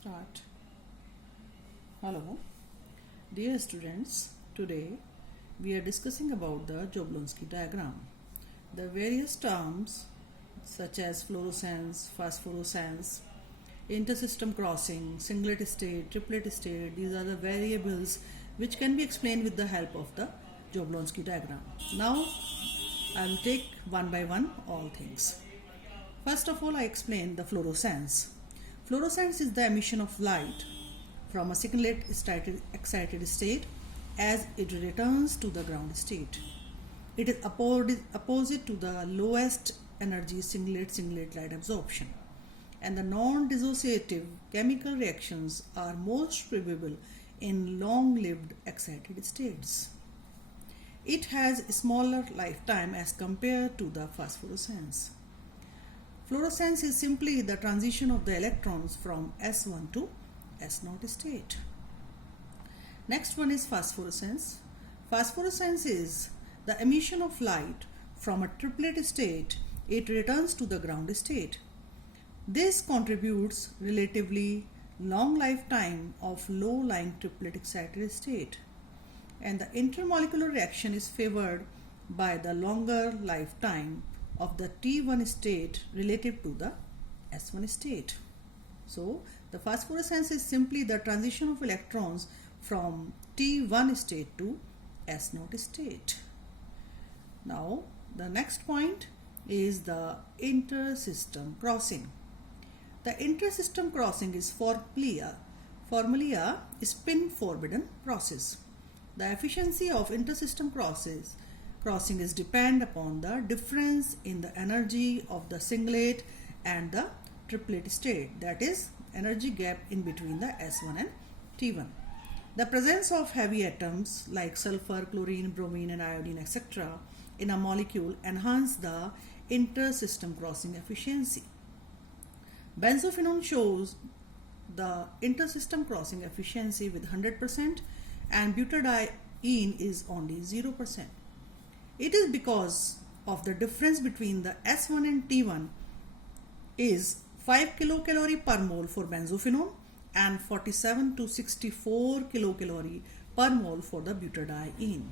Start. Hello, dear students. Today we are discussing about the Jablonski diagram. The various terms such as fluorescence, phosphorescence, intersystem crossing, singlet state, triplet state, these are the variables which can be explained with the help of the Jablonski diagram. Now I will take one by one all things. First of all, I explain the fluorescence. Fluorescence is the emission of light from a singlet excited state as it returns to the ground state. It is opposite to the lowest energy singlet light absorption, and the non-dissociative chemical reactions are most probable in long-lived excited states. It has a smaller lifetime as compared to the phosphorescence. Fluorescence is simply the transition of the electrons from S1 to S0 state. Next one is phosphorescence. Phosphorescence is the emission of light from a triplet state. It returns to the ground state. This contributes relatively long lifetime of low-lying triplet excited state, and the intermolecular reaction is favored by the longer lifetime of the T1 state relative to the S1 state. So, the phosphorescence is simply the transition of electrons from T1 state to S0 state. Now, the next point is the intersystem crossing. The intersystem crossing is formally a spin forbidden process. The efficiency of intersystem crossing is depend upon the difference in the energy of the singlet and the triplet state, that is energy gap in between the S1 and T1. The presence of heavy atoms like sulfur, chlorine, bromine and iodine etc. in a molecule enhance the intersystem crossing efficiency. Benzophenone shows the intersystem crossing efficiency with 100% and butadiene is only 0%. It is because of the difference between the S1 and T1 is 5 kilocalorie per mole for benzophenone and 47 to 64 kilocalorie per mole for the butadiene.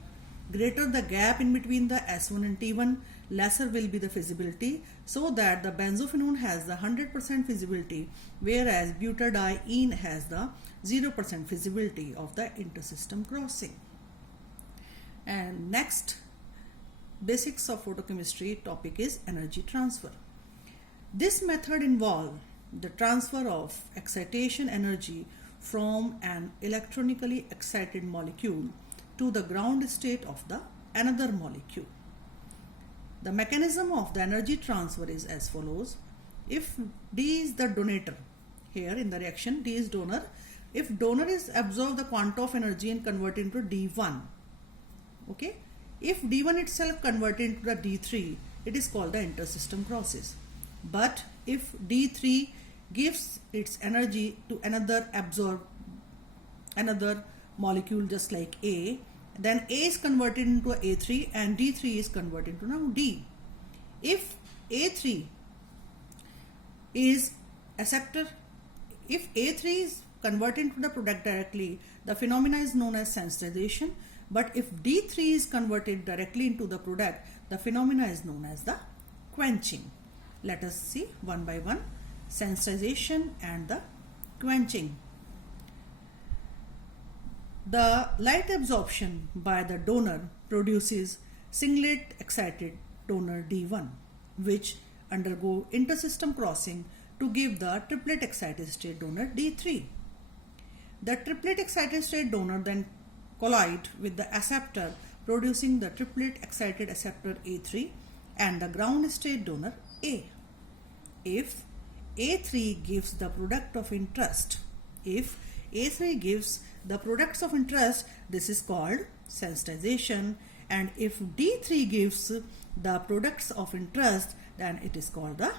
Greater the gap in between the S1 and T1, lesser will be the feasibility, so that the benzophenone has the 100% feasibility whereas butadiene has the 0% feasibility of the intersystem crossing. And next basics of photochemistry topic is energy transfer. This method involves the transfer of excitation energy from an electronically excited molecule to the ground state of the another molecule. The mechanism of the energy transfer is as follows. If D is the donator, here in the reaction D is donor, if donor is absorb the quanta of energy and convert into D1, okay, if D1 itself converted into the D3, it is called the intersystem process. But if D3 gives its energy to another molecule just like A, then A is converted into A3 and D3 is converted into now D. If A3 is acceptor, if A3 is converted into the product directly, the phenomena is known as sensitization. But if D3 is converted directly into the product, the phenomena is known as the quenching. Let us see one by one sensitization and the quenching. The light absorption by the donor produces singlet excited donor D1, which undergo intersystem crossing to give the triplet excited state donor D3. The triplet excited state donor then collide with the acceptor, producing the triplet excited acceptor A3 and the ground state donor A. If A3 gives the product of interest, this is called sensitization, and if D3 gives the products of interest, then it is called the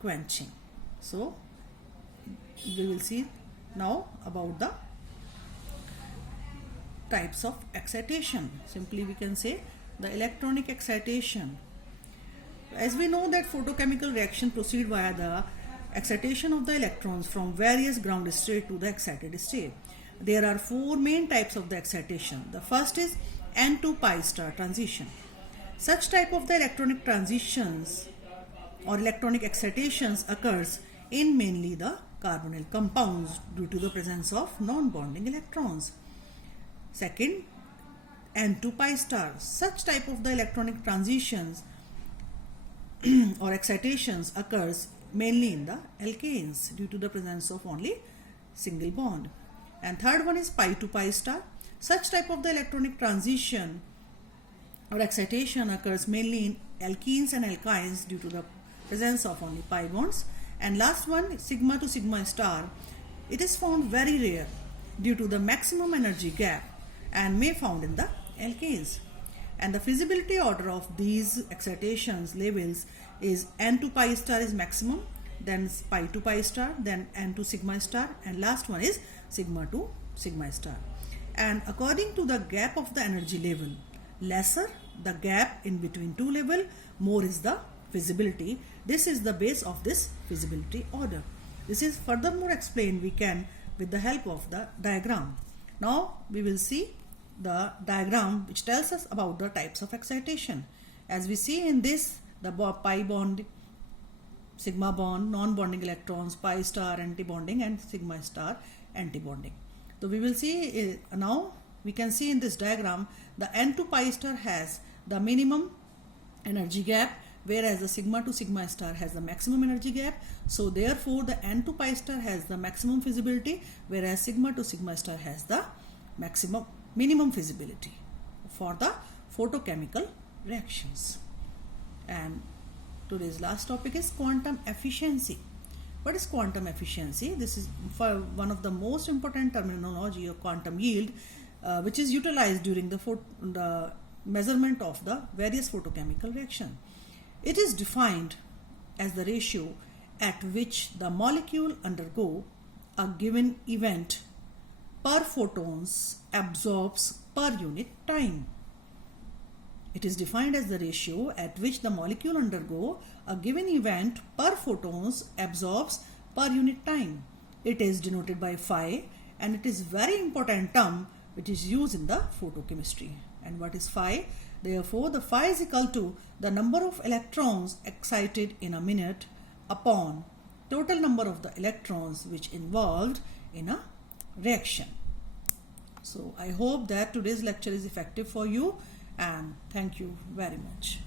quenching. So we will see now about the types of excitation. Simply we can say the electronic excitation. As we know that photochemical reaction proceed via the excitation of the electrons from various ground state to the excited state. There are four main types of the excitation. The first is n to pi star transition. Such type of the electronic transitions or electronic excitations occurs in mainly the carbonyl compounds due to the presence of non-bonding electrons. Second, n to pi star. Such type of the electronic transitions or excitations occurs mainly in the alkanes due to the presence of only single bond. And third one is pi to pi star. Such type of the electronic transition or excitation occurs mainly in alkenes and alkynes due to the presence of only pi bonds. And last one, sigma to sigma star. It is found very rare due to the maximum energy gap and may found in the alkanes. And the feasibility order of these excitations levels is n to pi star is maximum, then pi to pi star, then n to sigma star, and last one is sigma to sigma star. And according to the gap of the energy level, lesser the gap in between two level, more is the feasibility. This is the base of this feasibility order. This is furthermore explained we can with the help of the diagram. Now we will see the diagram which tells us about the types of excitation. As we see in this, the pi bond, sigma bond, non-bonding electrons, pi star anti-bonding, and sigma star anti-bonding. So we will see now we can see in this diagram the n to pi star has the minimum energy gap, whereas the sigma to sigma star has the maximum energy gap. So therefore the n to pi star has the maximum feasibility, whereas sigma to sigma star has the minimum feasibility for the photochemical reactions. And today's last topic is quantum efficiency. What is quantum efficiency? This is one of the most important terminology of quantum yield, which is utilized during the measurement of the various photochemical reaction. It is defined as the ratio at which the molecule undergo a given event per photons absorbs per unit time. It is defined as the ratio at which the molecule undergo a given event per photons absorbs per unit time. It is denoted by phi, and it is very important term which is used in the photochemistry. And what is phi? Therefore, the phi is equal to the number of electrons excited in a minute upon total number of the electrons which involved in a reaction. So I hope that today's lecture is effective for you, and thank you very much.